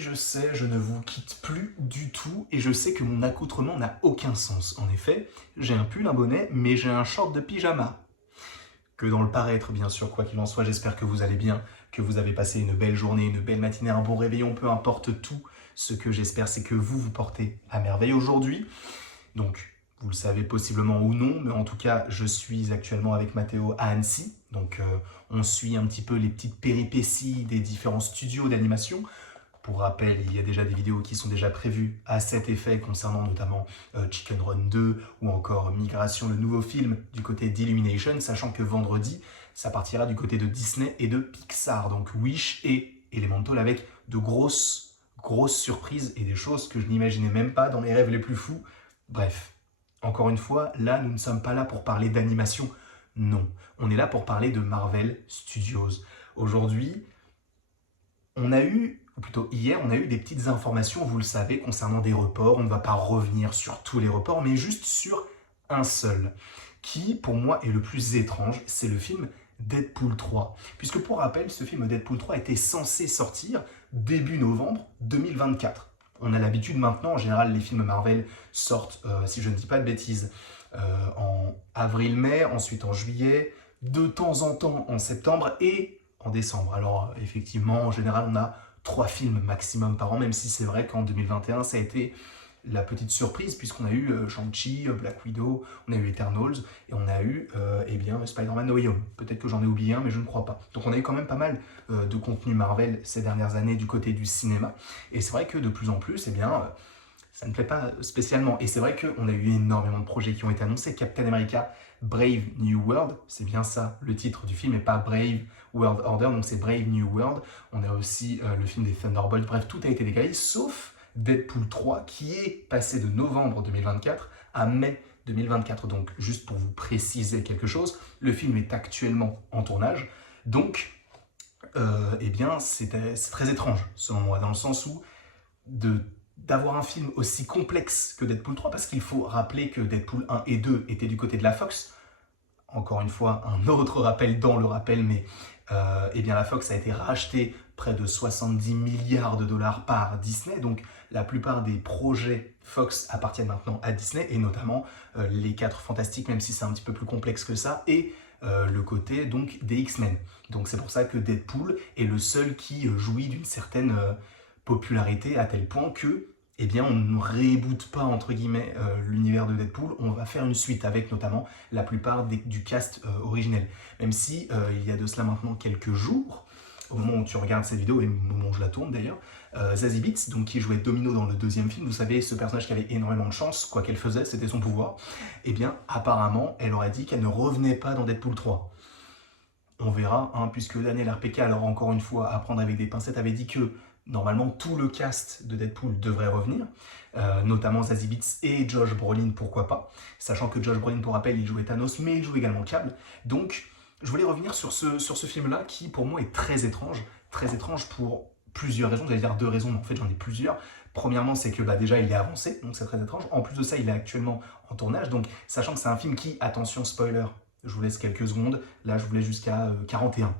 Je sais, je ne vous quitte plus du tout et je sais que mon accoutrement n'a aucun sens. En effet, j'ai un pull, un bonnet, mais j'ai un short de pyjama. Que dans le paraître, bien sûr, quoi qu'il en soit, j'espère que vous allez bien, que vous avez passé une belle journée, une belle matinée, un bon réveillon, peu importe tout. Ce que j'espère, c'est que vous vous portez à merveille aujourd'hui. Donc, vous le savez possiblement ou non, mais en tout cas, je suis actuellement avec Mathéo à Annecy. Donc, on suit un petit peu les petites péripéties des différents studios d'animation. Pour rappel, il y a déjà des vidéos qui sont déjà prévues à cet effet concernant notamment Chicken Run 2 ou encore Migration, le nouveau film du côté d'Illumination, sachant que vendredi, ça partira du côté de Disney et de Pixar, donc Wish et Elemental avec de grosses surprises et des choses que je n'imaginais même pas dans mes rêves les plus fous. Bref, encore une fois, là, nous ne sommes pas là pour parler d'animation, non. On est là pour parler de Marvel Studios. Aujourd'hui, on a eu, ou plutôt hier, on a eu des petites informations, vous le savez, concernant des reports. On ne va pas revenir sur tous les reports, mais juste sur un seul, qui, pour moi, est le plus étrange, c'est le film Deadpool 3. Puisque, pour rappel, ce film Deadpool 3 était censé sortir début novembre 2024. On a l'habitude maintenant, en général, les films Marvel sortent, si je ne dis pas de bêtises, en avril-mai, ensuite en juillet, de temps en temps en septembre et en décembre. Alors effectivement, en général, on a 3 films maximum par an, même si c'est vrai qu'en 2021, ça a été la petite surprise, puisqu'on a eu Shang-Chi, Black Widow, on a eu Eternals, et on a eu eh bien, Spider-Man No Way Home. Peut-être que j'en ai oublié un, mais je ne crois pas. Donc on a eu quand même pas mal de contenu Marvel ces dernières années du côté du cinéma, et c'est vrai que de plus en plus, eh bien, ça ne plaît pas spécialement. Et c'est vrai qu'on a eu énormément de projets qui ont été annoncés. Captain America, Brave New World, c'est bien ça le titre du film, et pas Brave World Order, donc c'est Brave New World. On a aussi le film des Thunderbolts, bref, tout a été décalé, sauf Deadpool 3, qui est passé de novembre 2024 à mai 2024. Donc, juste pour vous préciser quelque chose, le film est actuellement en tournage, donc, eh bien, c'est très étrange, selon moi, dans le sens où d'avoir un film aussi complexe que Deadpool 3, parce qu'il faut rappeler que Deadpool 1 et 2 étaient du côté de la Fox. Encore une fois, un autre rappel dans le rappel, mais eh bien la Fox a été rachetée près de 70 milliards de dollars par Disney, donc la plupart des projets Fox appartiennent maintenant à Disney, et notamment les 4 Fantastiques, même si c'est un petit peu plus complexe que ça, et le côté donc des X-Men. Donc c'est pour ça que Deadpool est le seul qui jouit d'une certaine popularité à tel point que eh bien, on ne reboot pas, entre guillemets, l'univers de Deadpool, on va faire une suite avec notamment la plupart du cast originel. Même si, il y a de cela maintenant quelques jours, au moment où tu regardes cette vidéo, et au moment où je la tourne d'ailleurs, Zazie Beetz, donc qui jouait Domino dans le 2e film, vous savez, ce personnage qui avait énormément de chance, quoi qu'elle faisait, c'était son pouvoir, eh bien, apparemment, elle aurait dit qu'elle ne revenait pas dans Deadpool 3. On verra, hein, puisque Daniel RPK, alors encore une fois, à prendre avec des pincettes, avait dit que normalement tout le cast de Deadpool devrait revenir, notamment Zazie Beetz et Josh Brolin, pourquoi pas, sachant que Josh Brolin, pour rappel, il jouait Thanos, mais il joue également Cable. Donc, je voulais revenir sur ce film-là, qui pour moi est très étrange pour plusieurs raisons, j'allais dire 2 raisons, mais en fait j'en ai plusieurs. Premièrement, c'est que déjà il est avancé, donc c'est très étrange. En plus de ça, il est actuellement en tournage, donc sachant que c'est un film qui, attention spoiler, je vous laisse quelques secondes, là je vous laisse jusqu'à 41.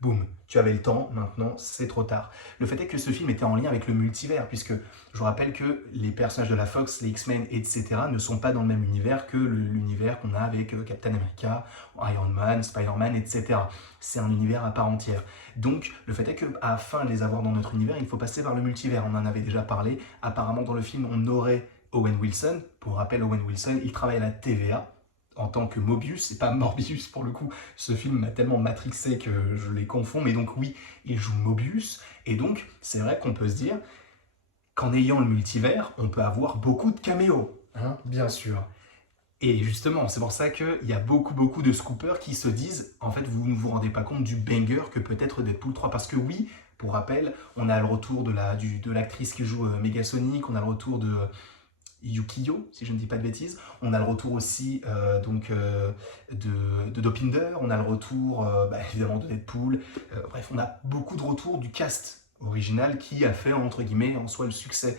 Boum, tu avais le temps, maintenant c'est trop tard. Le fait est que ce film était en lien avec le multivers, puisque je vous rappelle que les personnages de la Fox, les X-Men, etc. ne sont pas dans le même univers que l'univers qu'on a avec Captain America, Iron Man, Spider-Man, etc. C'est un univers à part entière. Donc le fait est qu'afin de les avoir dans notre univers, il faut passer par le multivers. On en avait déjà parlé. Apparemment dans le film, on aurait Owen Wilson. Pour rappel, Owen Wilson, il travaille à la TVA, en tant que Mobius, et pas Morbius pour le coup. Ce film m'a tellement matrixé que je les confonds, mais donc oui, il joue Mobius, et donc c'est vrai qu'on peut se dire qu'en ayant le multivers, on peut avoir beaucoup de caméos, hein, bien sûr. Et justement, c'est pour ça qu'il y a beaucoup de scoopers qui se disent, en fait, vous ne vous rendez pas compte du banger que peut être Deadpool 3, parce que oui, pour rappel, on a le retour de l'actrice qui joue Megasonic, on a le retour de Yukio, si je ne dis pas de bêtises. On a le retour aussi de Dopinder, on a le retour évidemment de Deadpool. Bref, on a beaucoup de retours du cast original qui a fait, entre guillemets, en soi le succès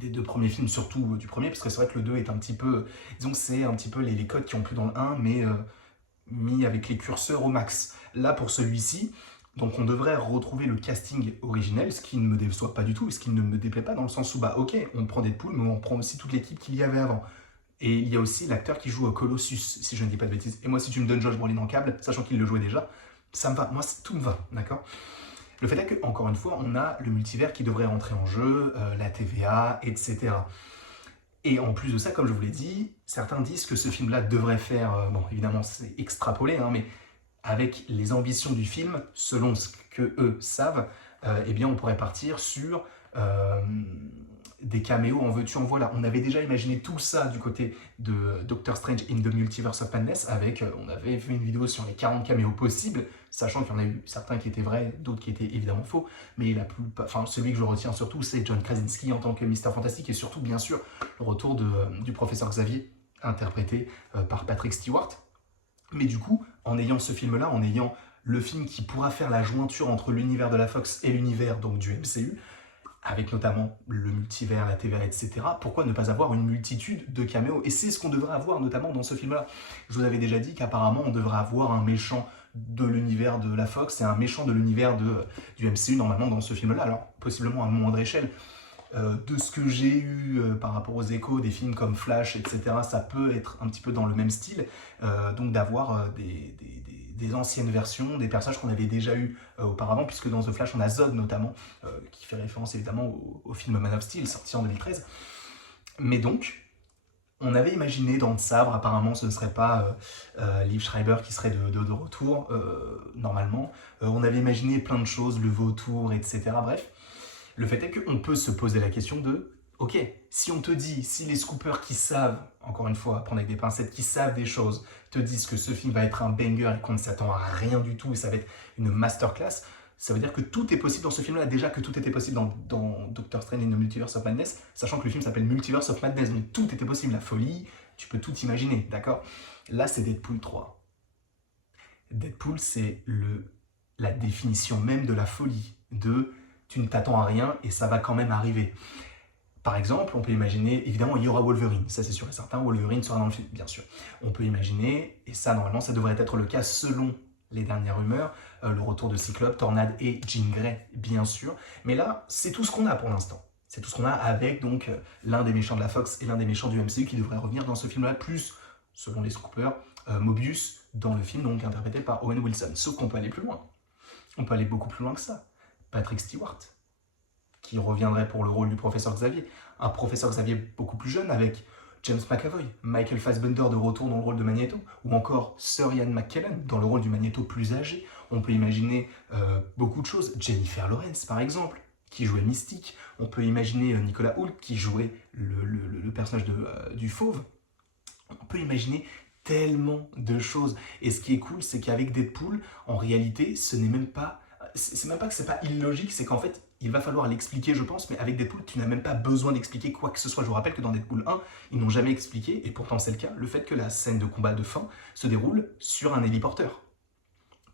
des 2 premiers films, surtout du premier, parce que c'est vrai que le 2 est un petit peu, disons que c'est un petit peu les codes qui ont plu dans le 1, mais mis avec les curseurs au max. Là, pour celui-ci, Donc on devrait retrouver le casting originel, ce qui ne me déçoit pas du tout, et ce qui ne me déplaît pas dans le sens où, bah ok, on prend Deadpool, mais on prend aussi toute l'équipe qu'il y avait avant. Et il y a aussi l'acteur qui joue Colossus, si je ne dis pas de bêtises. Et moi, si tu me donnes Josh Brolin en câble, sachant qu'il le jouait déjà, ça me va. Moi, tout me va, d'accord? Le fait est que, encore une fois, on a le multivers qui devrait rentrer en jeu, la TVA, etc. Et en plus de ça, comme je vous l'ai dit, certains disent que ce film-là devrait faire, bon, évidemment, c'est extrapolé, hein, mais avec les ambitions du film, selon ce que eux savent, eh bien, on pourrait partir sur des caméos en veux-tu en voilà. On avait déjà imaginé tout ça du côté de Doctor Strange in the Multiverse of Madness avec, on avait fait une vidéo sur les 40 caméos possibles, sachant qu'il y en a eu certains qui étaient vrais, d'autres qui étaient évidemment faux, mais celui que je retiens surtout, c'est John Krasinski en tant que Mister Fantastic et surtout, bien sûr, le retour du professeur Xavier, interprété par Patrick Stewart. Mais du coup, en ayant ce film-là, en ayant le film qui pourra faire la jointure entre l'univers de la Fox et l'univers donc du MCU, avec notamment le multivers, la TVA, etc., pourquoi ne pas avoir une multitude de caméos? Et c'est ce qu'on devrait avoir notamment dans ce film-là. Je vous avais déjà dit qu'apparemment on devrait avoir un méchant de l'univers de la Fox et un méchant de l'univers du MCU normalement dans ce film-là, alors possiblement à moindre échelle. De ce que j'ai eu par rapport aux échos des films comme Flash, etc., ça peut être un petit peu dans le même style, donc d'avoir des anciennes versions, des personnages qu'on avait déjà eu auparavant, puisque dans The Flash on a Zod notamment, qui fait référence évidemment au film Man of Steel, sorti en 2013. Mais donc, on avait imaginé dans le Sabre, apparemment ce ne serait pas Liev Schreiber qui serait de retour, normalement. On avait imaginé plein de choses, le vautour, etc., bref. Le fait est qu'on peut se poser la question de, ok, si on te dit, si les scoopers qui savent, encore une fois, prendre avec des pincettes, qui savent des choses, te disent que ce film va être un banger et qu'on ne s'attend à rien du tout et ça va être une masterclass, ça veut dire que tout est possible dans ce film-là. Déjà que tout était possible dans Doctor Strange in the Multiverse of Madness, sachant que le film s'appelle Multiverse of Madness, donc tout était possible, la folie, tu peux tout imaginer, d'accord? Là, c'est Deadpool 3. Deadpool, c'est la définition même de la folie, de tu ne t'attends à rien et ça va quand même arriver. Par exemple, on peut imaginer, évidemment, il y aura Wolverine, ça c'est sûr et certain, Wolverine sera dans le film, bien sûr. On peut imaginer, et ça normalement ça devrait être le cas selon les dernières rumeurs, le retour de Cyclope, Tornade et Jean Grey, bien sûr. Mais là, c'est tout ce qu'on a pour l'instant. C'est tout ce qu'on a avec donc l'un des méchants de la Fox et l'un des méchants du MCU qui devrait revenir dans ce film-là, plus, selon les scoopers, Mobius dans le film, donc interprété par Owen Wilson. Sauf qu'on peut aller plus loin. On peut aller beaucoup plus loin que ça. Patrick Stewart, qui reviendrait pour le rôle du professeur Xavier. Un professeur Xavier beaucoup plus jeune avec James McAvoy, Michael Fassbender de retour dans le rôle de Magneto, ou encore Sir Ian McKellen dans le rôle du Magneto plus âgé. On peut imaginer beaucoup de choses. Jennifer Lawrence, par exemple, qui jouait Mystique. On peut imaginer Nicolas Hoult, qui jouait le personnage du Fauve. On peut imaginer tellement de choses. Et ce qui est cool, c'est qu'avec Deadpool, en réalité, ce n'est même pas... C'est même pas que c'est pas illogique, c'est qu'en fait, il va falloir l'expliquer, je pense, mais avec Deadpool, tu n'as même pas besoin d'expliquer quoi que ce soit. Je vous rappelle que dans Deadpool 1, ils n'ont jamais expliqué, et pourtant c'est le cas, le fait que la scène de combat de fin se déroule sur un héliporteur.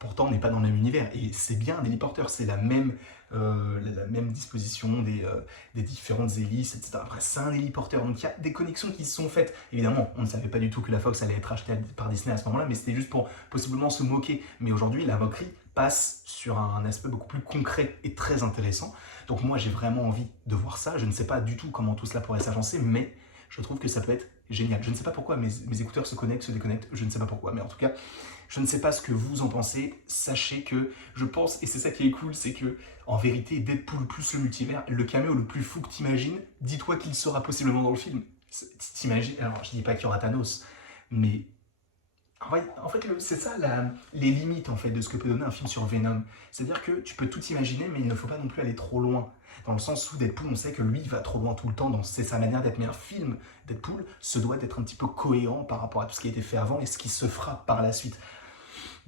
Pourtant, on n'est pas dans le même univers, et c'est bien un héliporteur, c'est la même disposition des différentes hélices, etc. Après, c'est un héliporteur, donc il y a des connexions qui se sont faites. Évidemment, on ne savait pas du tout que la Fox allait être achetée par Disney à ce moment-là, mais c'était juste pour possiblement se moquer. Mais aujourd'hui, la moquerie passe sur un aspect beaucoup plus concret et très intéressant. Donc moi, j'ai vraiment envie de voir ça. Je ne sais pas du tout comment tout cela pourrait s'agencer, mais je trouve que ça peut être génial. Je ne sais pas pourquoi mes écouteurs se connectent, se déconnectent, je ne sais pas pourquoi, mais en tout cas, je ne sais pas ce que vous en pensez. Sachez que je pense, et c'est ça qui est cool, c'est que en vérité, Deadpool plus le multivers, le caméo le plus fou que t'imagines, dis-toi qu'il sera possiblement dans le film. T'imagines, alors je dis pas qu'il y aura Thanos, mais en fait c'est ça les limites en fait, de ce que peut donner un film sur Venom. C'est-à-dire que tu peux tout imaginer, mais il ne faut pas non plus aller trop loin. Dans le sens où Deadpool, on sait que lui, il va trop loin tout le temps, c'est sa manière d'être. Mais un film, Deadpool, se doit d'être un petit peu cohérent par rapport à tout ce qui a été fait avant et ce qui se fera par la suite.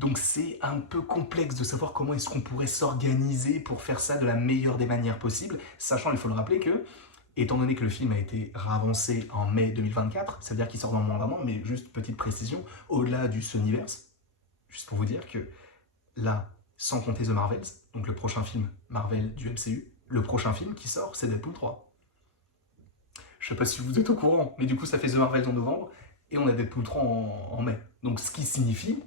Donc c'est un peu complexe de savoir comment est-ce qu'on pourrait s'organiser pour faire ça de la meilleure des manières possibles, sachant, il faut le rappeler que, étant donné que le film a été réavancé en mai 2024, ça veut dire qu'il sort dans moins d'un an, mais juste petite précision, au-delà du Sonyverse, juste pour vous dire que là, sans compter The Marvels, donc le prochain film Marvel du MCU, le prochain film qui sort, c'est Deadpool 3. Je sais pas si vous êtes au courant, mais du coup ça fait The Marvels en novembre, et on a Deadpool 3 en mai. Donc ce qui signifie,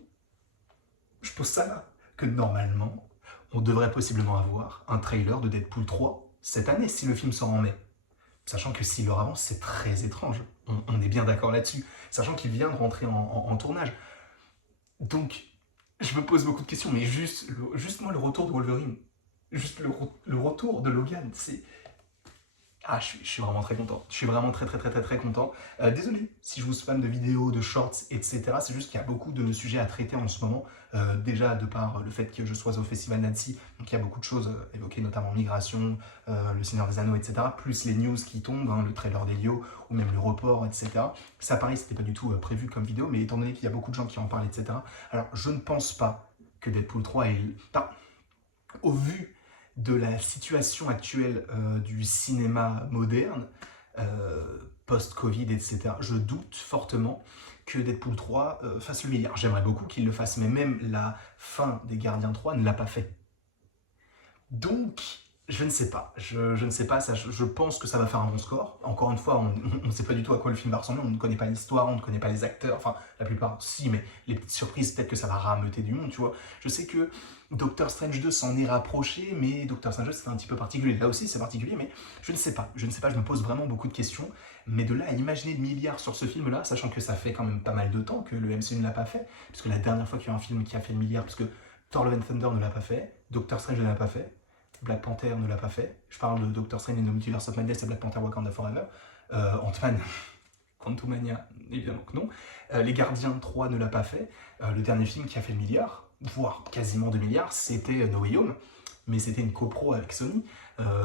je pose ça là, que normalement, on devrait possiblement avoir un trailer de Deadpool 3 cette année si le film sort en mai. Sachant que s'il leur avance, c'est très étrange. On est bien d'accord là-dessus. Sachant qu'il vient de rentrer en tournage. Donc, je me pose beaucoup de questions, mais juste moi, le retour de Wolverine, juste le retour de Logan, c'est... Ah, je suis vraiment très content. Je suis vraiment très content. Désolé si je vous spamme de vidéos, de shorts, etc. C'est juste qu'il y a beaucoup de sujets à traiter en ce moment. Déjà, de par le fait que je sois au Festival d'Annecy, donc il y a beaucoup de choses évoquées, notamment migration, le Seigneur des Anneaux, etc. Plus les news qui tombent, hein, le trailer d'Elio, ou même le report, etc. Ça, pareil, c'était pas du tout prévu comme vidéo, mais étant donné qu'il y a beaucoup de gens qui en parlent, etc. Alors, je ne pense pas que Deadpool 3 est... Enfin, au vu de la situation actuelle du cinéma moderne, post-Covid, etc., je doute fortement que Deadpool 3 fasse le milliard. J'aimerais beaucoup qu'il le fasse, mais même la fin des Gardiens 3 ne l'a pas fait. Donc, je ne sais pas. Je ne sais pas, je pense que ça va faire un bon score. Encore une fois, on ne sait pas du tout à quoi le film va ressembler, on ne connaît pas l'histoire, on ne connaît pas les acteurs, enfin, la plupart, si, mais les petites surprises, peut-être que ça va rameuter du monde, tu vois. Je sais que Doctor Strange 2 s'en est rapproché, mais Doctor Strange 2, c'est un petit peu particulier. Là aussi, c'est particulier, mais je ne sais pas. Je me pose vraiment beaucoup de questions. Mais de là à imaginer de milliards sur ce film-là, sachant que ça fait quand même pas mal de temps que le MCU ne l'a pas fait, puisque la dernière fois qu'il y a un film qui a fait le milliard, puisque Thor Love and Thunder ne l'a pas fait, Doctor Strange ne l'a pas fait, Black Panther ne l'a pas fait. Je parle de Doctor Strange and the Multiverse of Madness et Black Panther Wakanda Forever. Ant-Man, Quantumania, évidemment que non. Les Gardiens 3 ne l'a pas fait. Le dernier film qui a fait le milliard, voire quasiment 2 milliards, c'était No Way Home. Mais c'était une copro avec Sony,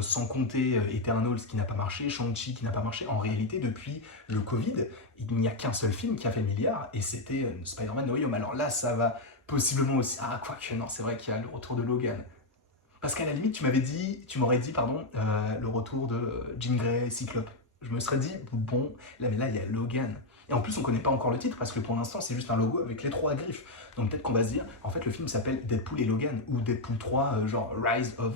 sans compter Eternals qui n'a pas marché, Shang-Chi qui n'a pas marché. En réalité, depuis le Covid, il n'y a qu'un seul film qui a fait le milliard, et c'était Spider-Man No Way Home. Alors là, ça va possiblement aussi... Ah, quoique, non, c'est vrai qu'il y a le retour de Logan. Parce qu'à la limite, tu m'aurais dit, le retour de Jean Grey, Cyclope. Je me serais dit, bon, là, mais là, il y a Logan. Et en plus, on connaît pas encore le titre, parce que pour l'instant, c'est juste un logo avec les 3 griffes. Donc peut-être qu'on va se dire, en fait, le film s'appelle Deadpool et Logan, ou Deadpool 3, genre Rise of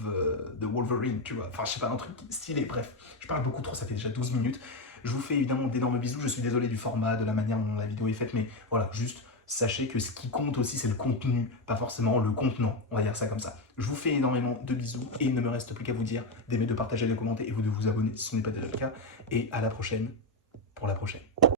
the Wolverine, tu vois. Enfin, je sais pas, un truc stylé. Bref, je parle beaucoup trop, ça fait déjà 12 minutes. Je vous fais évidemment d'énormes bisous, je suis désolé du format, de la manière dont la vidéo est faite, mais voilà, juste... Sachez que ce qui compte aussi, c'est le contenu, pas forcément le contenant, on va dire ça comme ça. Je vous fais énormément de bisous, et il ne me reste plus qu'à vous dire d'aimer, de partager, de commenter, et vous de vous abonner si ce n'est pas déjà le cas. Et à la prochaine, pour la prochaine.